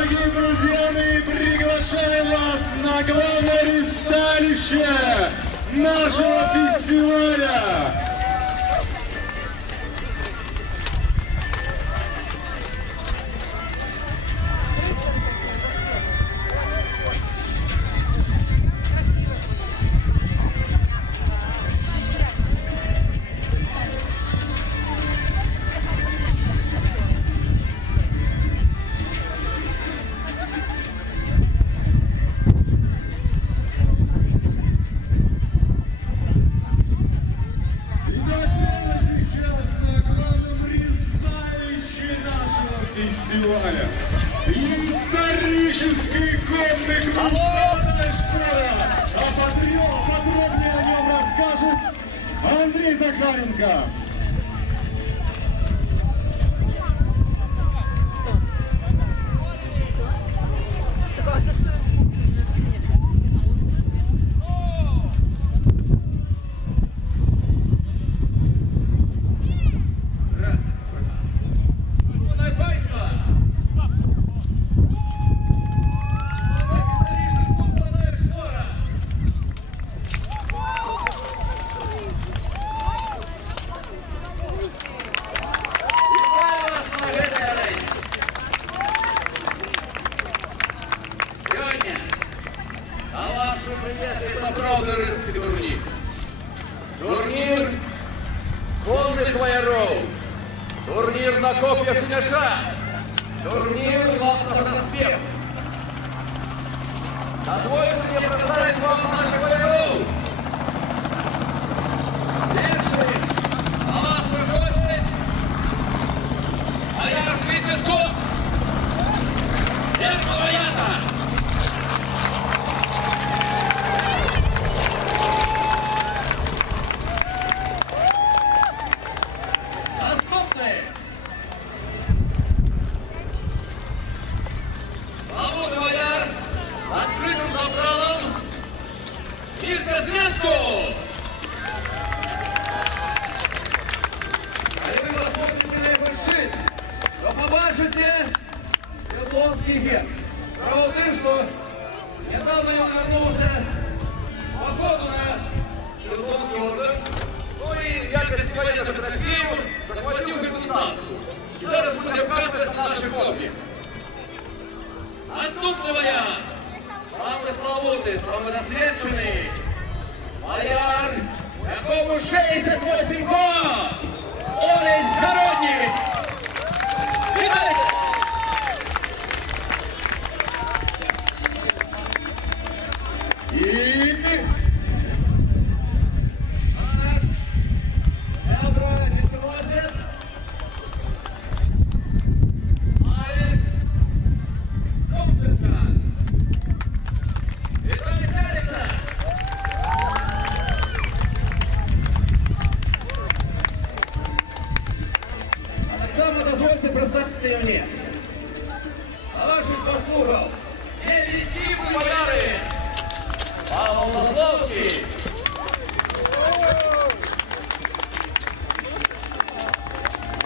Дорогие друзья, мы приглашаем вас на главное ристалище нашего фестиваля. Фестиваля. Исторический конный крузерная школа. А подробнее о нем расскажет Андрей Захаренко. Турнір конних ваяров, турнір на коп'ях княжа, турнір лавного доспеху. Дозвольте мне представить вам наших ваяров. Перший на вас виходить ваяр з відтиском Герман Ваята. Яблонский герб. Справа в тем, что недавно я вернулся по ходу на Яблонский орден. Ну и я перед своей фотографию захватил эту станцию. И зараз будем кататься на наши копья. Наступний ваяр, самый славутый, самый досвідчений ваяр, якому 68 год, Олесь Згородній. Вітайте! Дозвольте представити мені. А ваших послухав величиві бояри Павел Лазовський.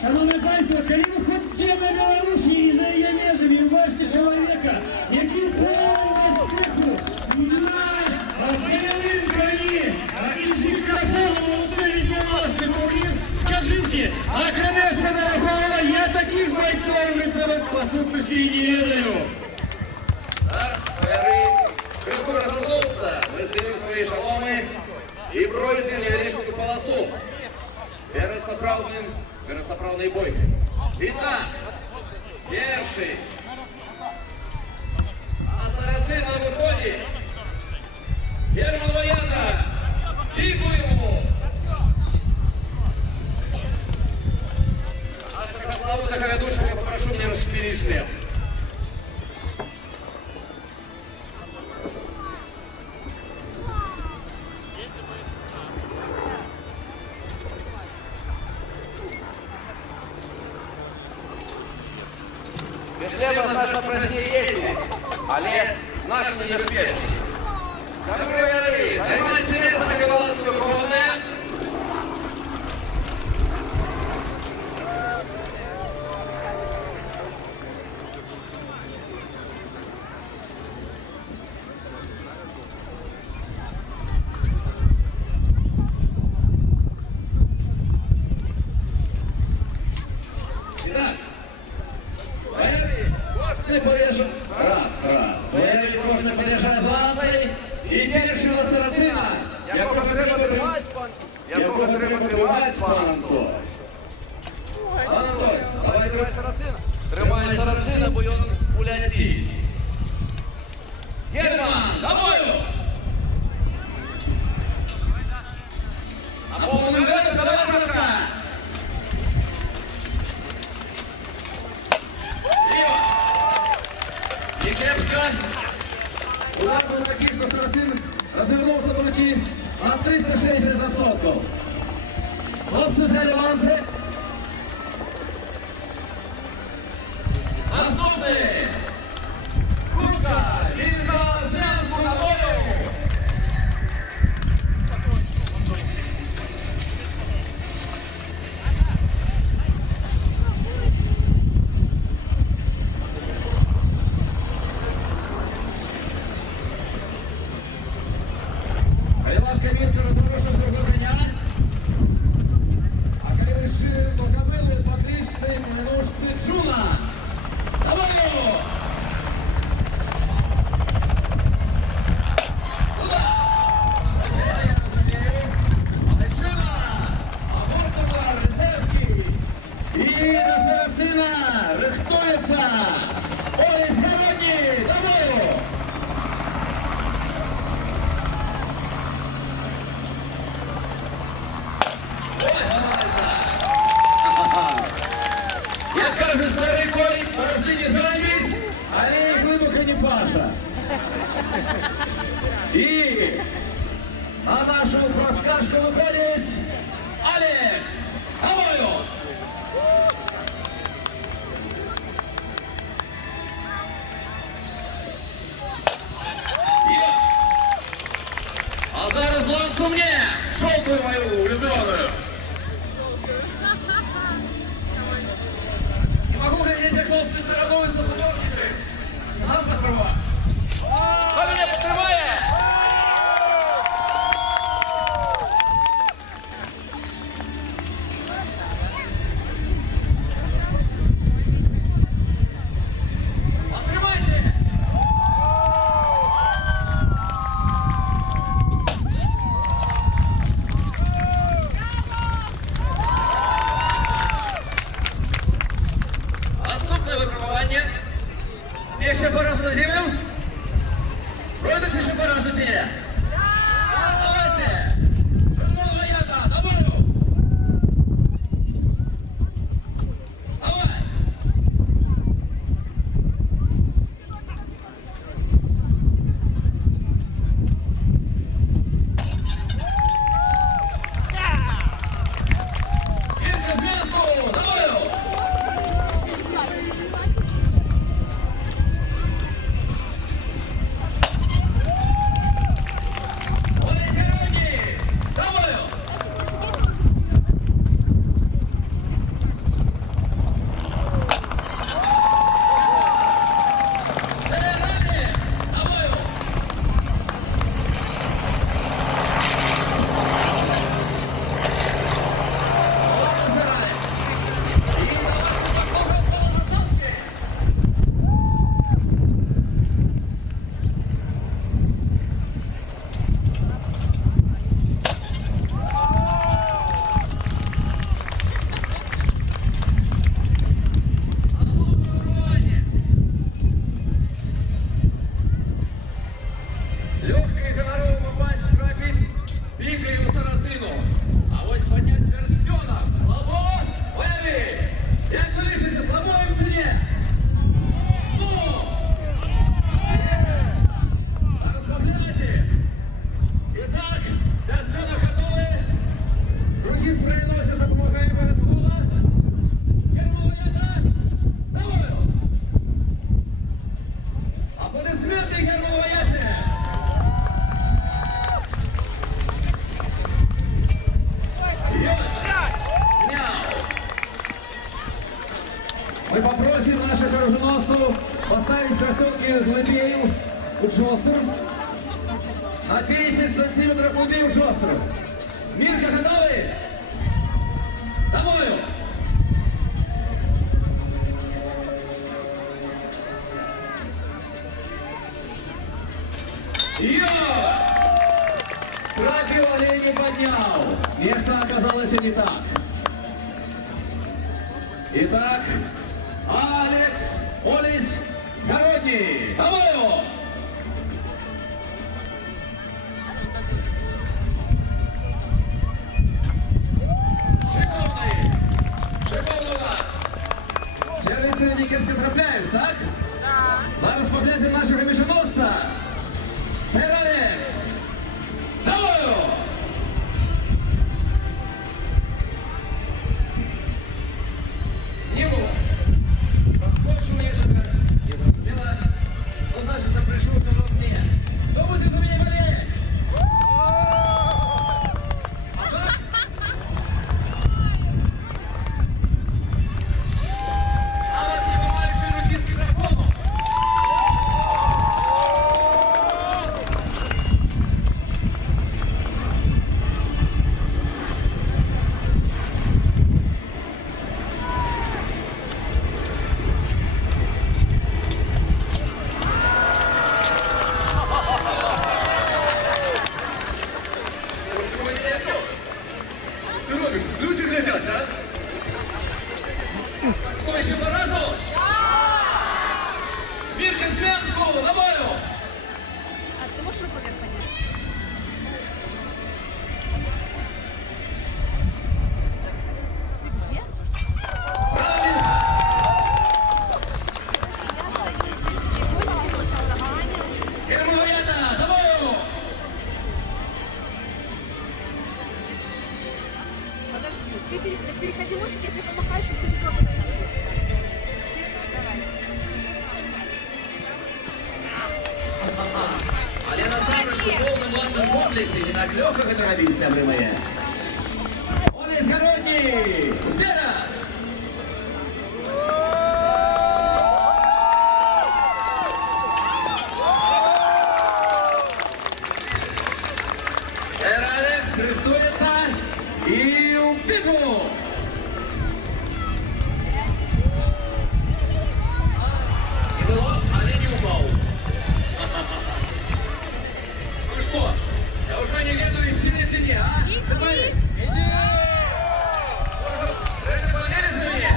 Шановні панство, коли ви ходите на Білорусі і за її межами, ви бачите чоловіка, який повний успіху на бойовим коні, а він всіх казав, це від 90-й турнір. Скажите, а кроме господина Павла, я таких бойцов лицевых по сутности и не ведаю. Так, бояры, крепко развернуться, выставили свои шаломы и пройдем невеличкую полосу перед соправной бойкой. Итак, перший. А Сарацина выходит. Герман Ваята. Лику ему. Славутого ведущего я попрошу мне расширить шлем. Без шлема значно простее ездить, але значно небезпечнее. Как вы говорили, займайте место на голову духовное. Итак, Валерий, кожен порежет. Раз. Валерий кожен порежет златой. І першого Сарацина, якого треба тримати пан Антось. Пан Антось, давай Сарацина. Тримай Сарацина, бо він у ляці. Гетьман, давай! А повну відео, давай, братка! І крепко. Удар був такий, що Сарацин розвернувся в руки на 360%. Хлопці взяли ланси. Наступний. Курка. Він на зв'язку на бою. Ласка місто розворушив свого коня. А коли вирішили покамили, покличте на ножці Джуна. Давай його! Туда! Ось я розумію. Але Джуна! А Мортова, Рицевський. І до Сарацина рихтується. Олесь Геродній! Давай його! Як каже старий конь, порожнині зраніть, але і глибоко не паша. І на нашу розкажку виходить Алекс Гамойов. А зараз ланцу мне, шелкую мою влюбленную. Могу глядеть, як хлопці дорогою заходовниці. Нам закрива. Хто мене підтримає? Потримайте! Наступне випробування. Ти ще поразу на землю? Пройдете ще поразу ці? Давайте! Червона ята, на бою! Давай! Кілька зв'язку, на бою! Олесь Геродній! Давай! Це далі! Давай! Ладно, збирай! І на вас послухав коло Засовський! Наступне випробування. Легкий гоноровий попасть трапить пікою Сарацину. А ось поднять перстенок. Слабо! Валерій! Як ви лишите, слабо їм чи ні? Ну! Розмовляйте! Итак, перстенок готовий. Другі збройносці допомагає обов'язково. Гермовоята! Давай! Аплодисменти Гермовояті! Мы попросим наших оруженосцев поставить картонки глубею у джостру. На 50 сантиметров глубею джостру. Мирка, готовы? Домой! поднял. Место оказалось и не так. Итак, Алекс Олесь Городний. Давай его! Шиковний! Шиковний удар! Всі лицарі Нікітки трапляють, так? Зараз поглянемо нашого мішоносця. Це Алекс! Давай его! Не было. Раскочивание же не зрозуміло. Ну, значит, там пришел народ мне. Кто будет за меня болеть? А так? А вот не бывающие руки с микрофоном. Ты робишь? Люди глядят, а? Что, еще по разу? Мирка, смех с голову, давай его! А ты можешь руку вверх поднять? Ты где? Правильно! Я стою здесь, где понял, ты сейчас загоняешь. Гермогена, давай его! Подожди, ты переходи мостик, я тебе помахаю, чтобы ты не смог подойти. Давай. Але насамрэч у поўным ладным комплексе не так лёгка гэта рабіць, сябры мае. Олесь Гародні! Уперад! Алекс рихтуецца і ў піку! Не было, але не упаў. Ну что, я уже не ведаю, идти или не, а? Иди! Может, Ренни болели за меня?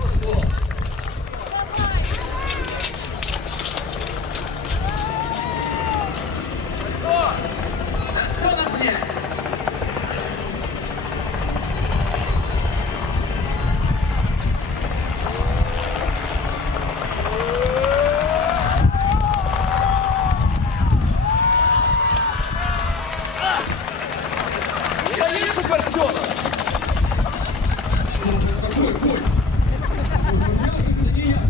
Ну что? Что? Да что над мне? Я есть спортсмен! Какой бой? Это не я.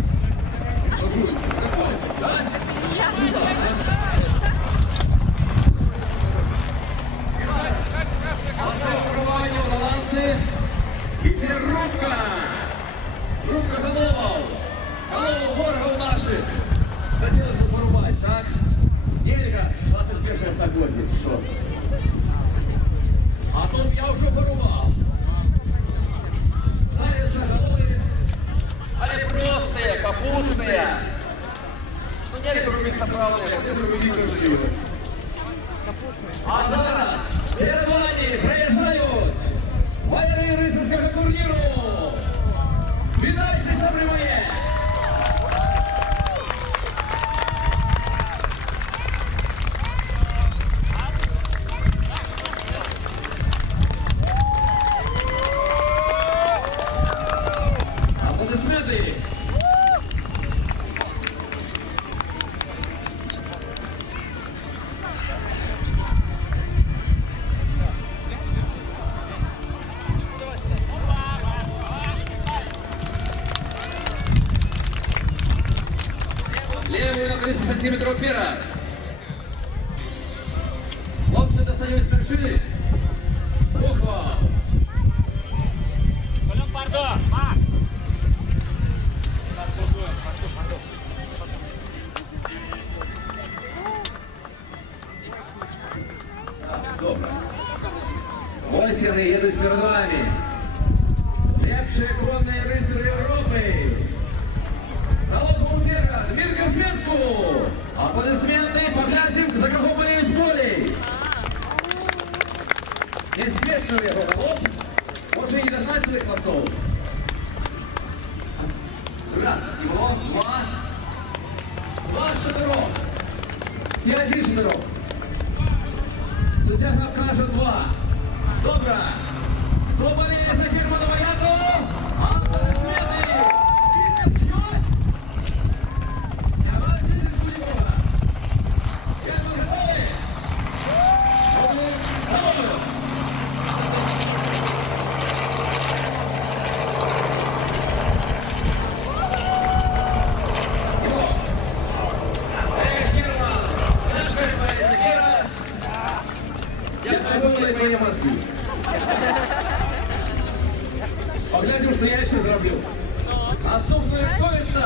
Какой? Какой? Да? Ну да, Последнее у голландцы. И теперь рубка. Рубка головов. Голову ворогов наших. Хотелось бы порубать, так? Нельзя. 21 століття. Що? А тут я уже порубал. Ставятся головы. Они простые, капустные. Ну нельзя рубиться правда, нельзя рубить красиво. А зараз перед вами проезжают военные рыцарского турниру. Видайте, сабры мои! Аплодисменты! Левую на 30 сантиметров вперед. Хлопцы достают с вершины. Ухва. Добре. Ось вони їдуть перед вами. Лепшие конные рыцари Европы. Ленку. Аплодисменты поглядим за Крахополем из полей. Неспешно его работ. Можно и не дождать своих хлопцов. Раз, его, два. Два шатыров. И один шатыров. Судья покажет два. Добро. Пробовали за фирму на Баяну. Аплодисменты. Бизнес бьет. Я вас вижу, Куликова. Я был готовы. Готовы. Твои мозги. Поглядим, что я еще зроблю. Наступная ковица.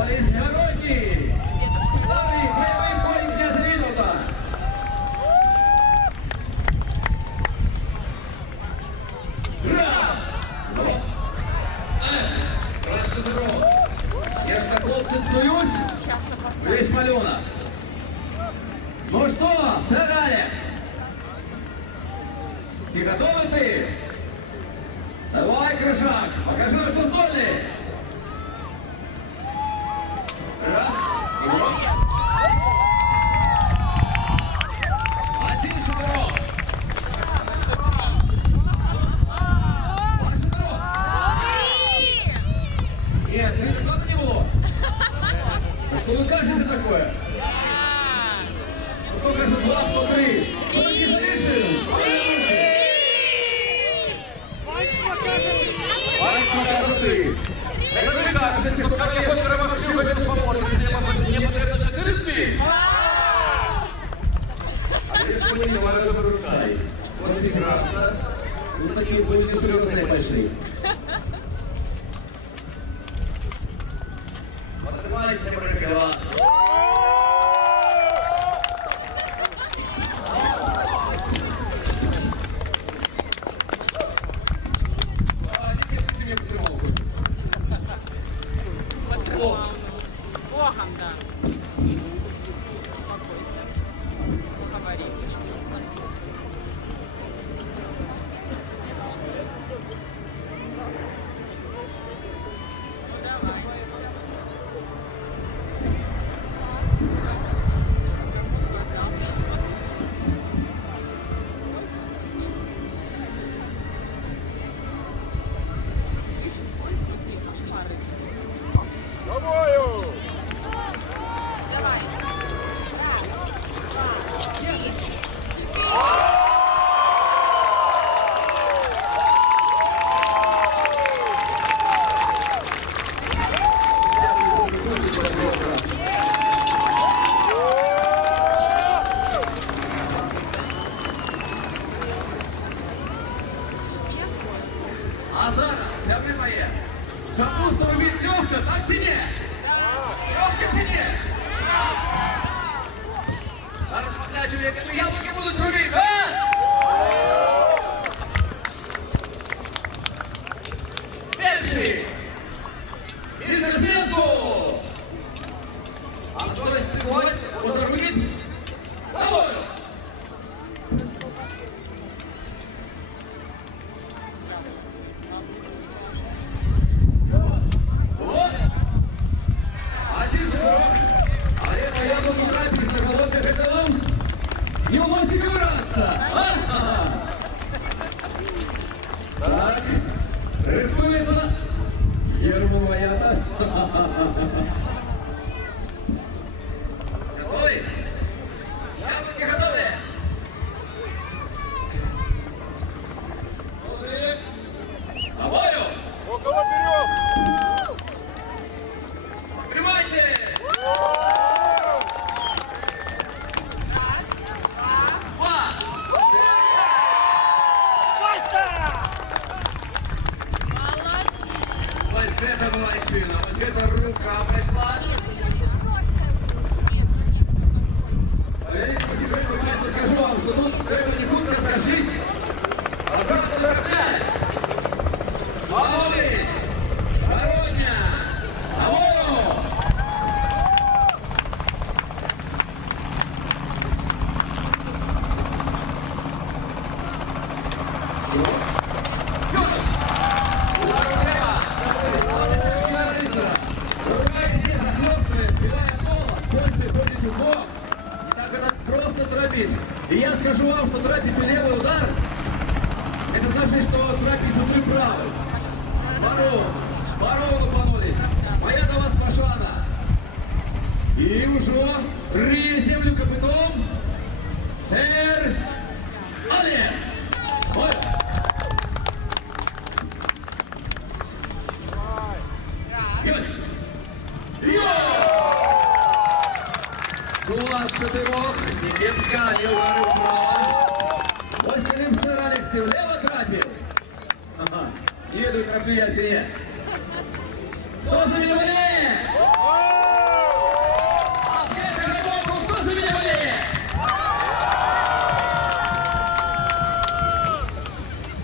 Олесь Городний. Старый боевой конь князя Витовта. Раз. Вот. Раз шатыров. Я ж как лопнет суюсь. Весь Малюнов. Ну что, сэр Алекс? Ты готовы ты? Давай, крышак, покажи, что сдольный. Раз, и вот. Один шатыров. Два шатыров. Нет, ты никогда не было. Что вы кажете такое? Ну, сколько же два, кто три? Вы так не слышим? Покажу ты. Это вы кажете, что как я хоть проморщу, это поможет, если мне потребно 4 сбить. А если вы не важно нарушай. Вот здесь раз, вот такие будете серьезные большие. Поднимайте пропила. Богом, да. Поговори с ним. А зараз, землі моє, капусту робіть легче, так чи ні? Легче чи ні? Зараз поглячу, як ну яблуки будуть робити, а? Перший! Із Косинку! А хтось приходить, подарують? Давай! Вот. Один шагов. А это я буду брать из заголовка бетоном. Не умойте выбраться. Так. Рисуем это. Ерму моя-то. Готовы? Яблоки готовы? Обою! Около берез! Открывайте! Два! Вот это молодчина, вот это рука пошла. Скажу вам, что тут треба не тут расскажите, а как подождать. Молодец! Городня! Обою! готовьтесь. И я скажу вам, что трапезе левый удар, это значит, что трапезе вы правый. Ворону панулись. Моя до вас пошана. И уже рыє землю копытом сэр Олег. Вот. Клас чотирьох, Німецька не ударив вправо. Ось Клим Старалік ти влево трапив. Ага, їдуть мероприятия. Хто за мене болеє? А в работу, хто за мене болеє?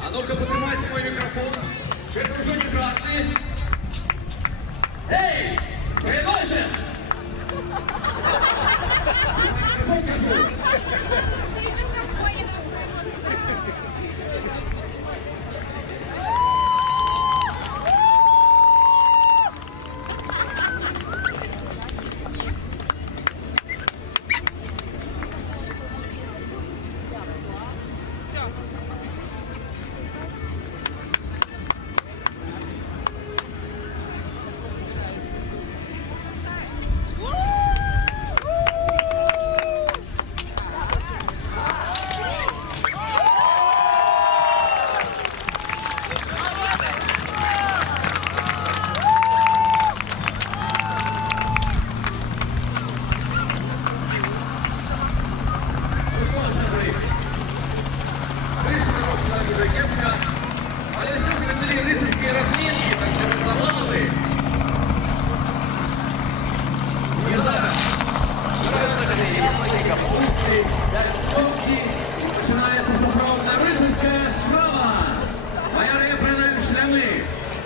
А ну-ка потримайте мой микрофон. Это уже не жадный. Эй, придойте! Починається супроводна рицарська справа. Майори принають шлями.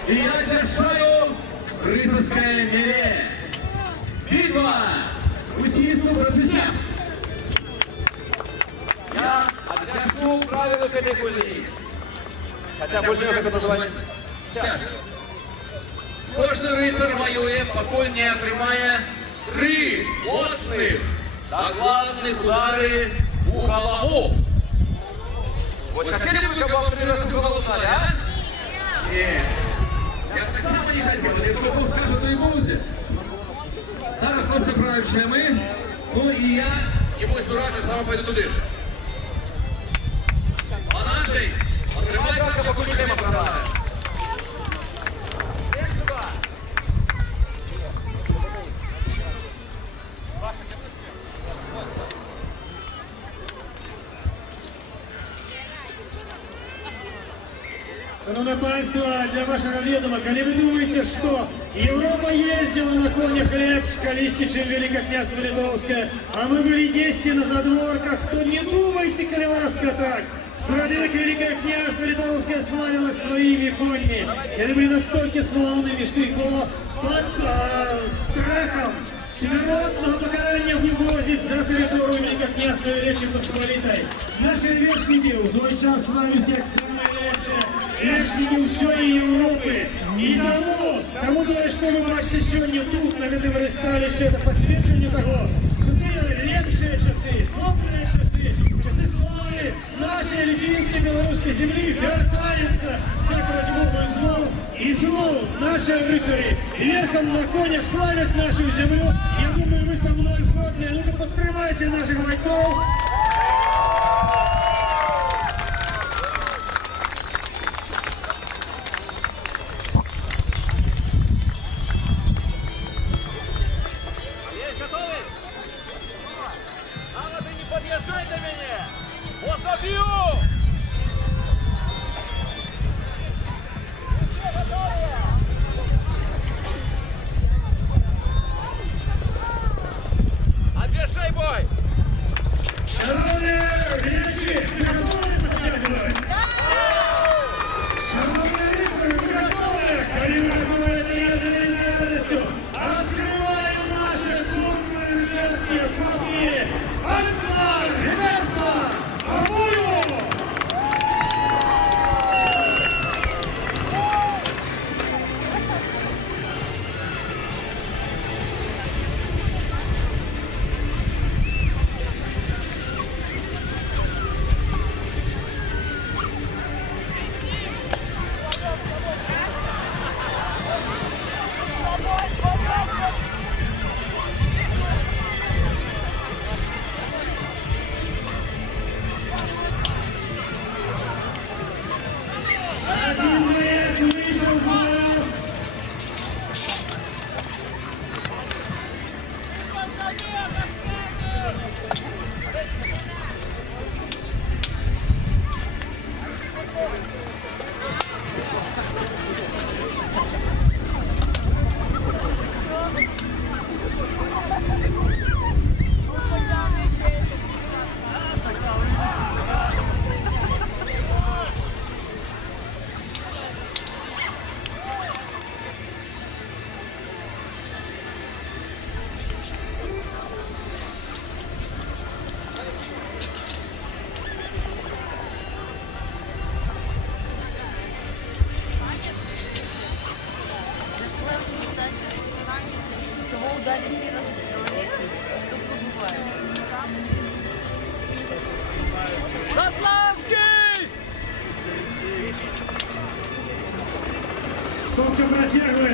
І я вершаю рицарське міре. Битва! Усі супротився. Я объясню правила категории. Хотя больше это называется тяжко. Кожний рицар воює, покуль не отримає 3 моцних та главных удары у голову. Вот хотели бы, чтобы вам 3 раза в голову дали, а? Нет. Я так само не хотел, я только Бог скажет, что и будет. Зараз просто правим шлемы, ну и я, не будь дурак, я сама пойду туда. Монашись, отримай как, покуль шлема правая. Шановне панство, для вашего ведома, коли вы думаете, что Европа ездила на конях лепш, колистичем Великое княжество Литовское, а мы были 10 на задворках, то не думайте, коли ласка так. Справедливо Великое княжество Литовское славилось своими коньми. И они были настолько славными, что их было под страхом смертного покарания вывозить за территорию Великое княжества Речи Посполитой. Наши вершники в свой час славились как самые лепшие. Вершники всей Европы. И тому, кому думають, що ви бачите сьогодні тут, на гэтым ресталище, это подтверждение того, что ты лепшие часы, добрые часы, часы славы нашей литвинской белорусской земли вертаются, всякого тьму и злу наши рыцари верхом на конях славят нашу землю. Я думаю, вы со мной сходны. Ну-ка подтримайте наших бойцов. Подъезжай до меня! Вот забью! Обвешай бой!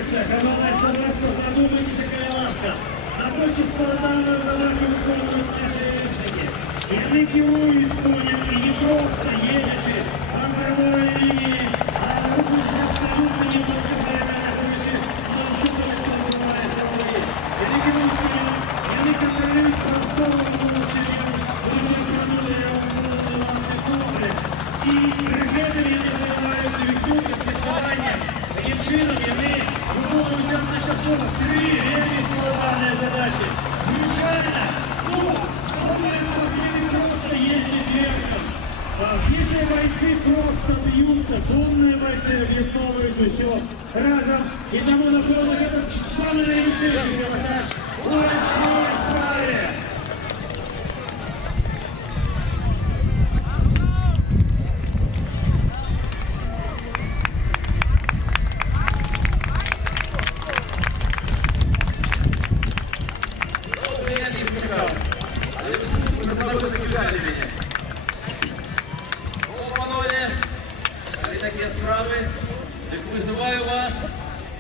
задумайтеся, шановне товариство, задумайтеся, коли ласка. Наскільки складану задачу виконують наші речники. І вони керують конями не просто їдячи на первої лінії, а рухаючись абсолютно неподказально, рахуючи на всю точку набувається воді. Вони керують конями, вони контролюють простору лошадів, дуже продумали ремонтний комплекс. І бригадами вони займаються відкрутим підкладанням. Таким чином вони виконують одночасово 3 реальні складані задачі. Звичайно, просто ездить вверх. Если бойцы просто бьются, умные бойцы объектовывают все разом. И тому напомню, это самый наилучший пилотаж. Скорость праве. Ну, меня не чекал. Але ви знаходите бежали меня.